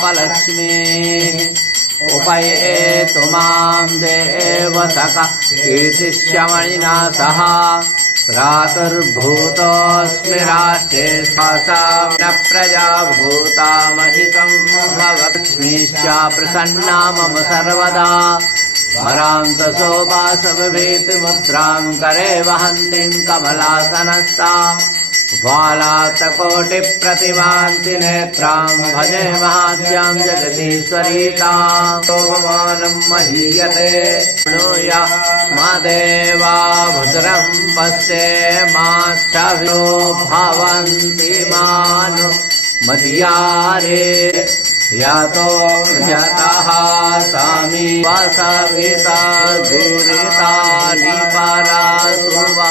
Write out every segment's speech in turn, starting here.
वाद्यापलक्ष्मीः उपयेतु मां देवसखा कीर्तिश्चमणिना सह प्रातुर्भूतोऽस्मि राष्ट्रे न प्रजा भूता महिषं भवलक्ष्मीश्च प्रसन्ना मम सर्वदा वरान्तशोभासमभीतिमुद्रां करे वहन्तीं कमलासनस्था बालातकोटिप्रतिभान्ति नेत्रां भजे महाद्यां जगदीश्वरीतां शोभमानं महीयते शृणुया मा देवा भद्रं पश्येमाच्छविरो भवन्ति मानो मदीयारे यातो यतः सामी वासविता दुरिता निपारा सुवा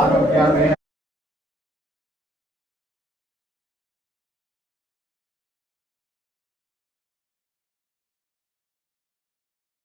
आरोग्य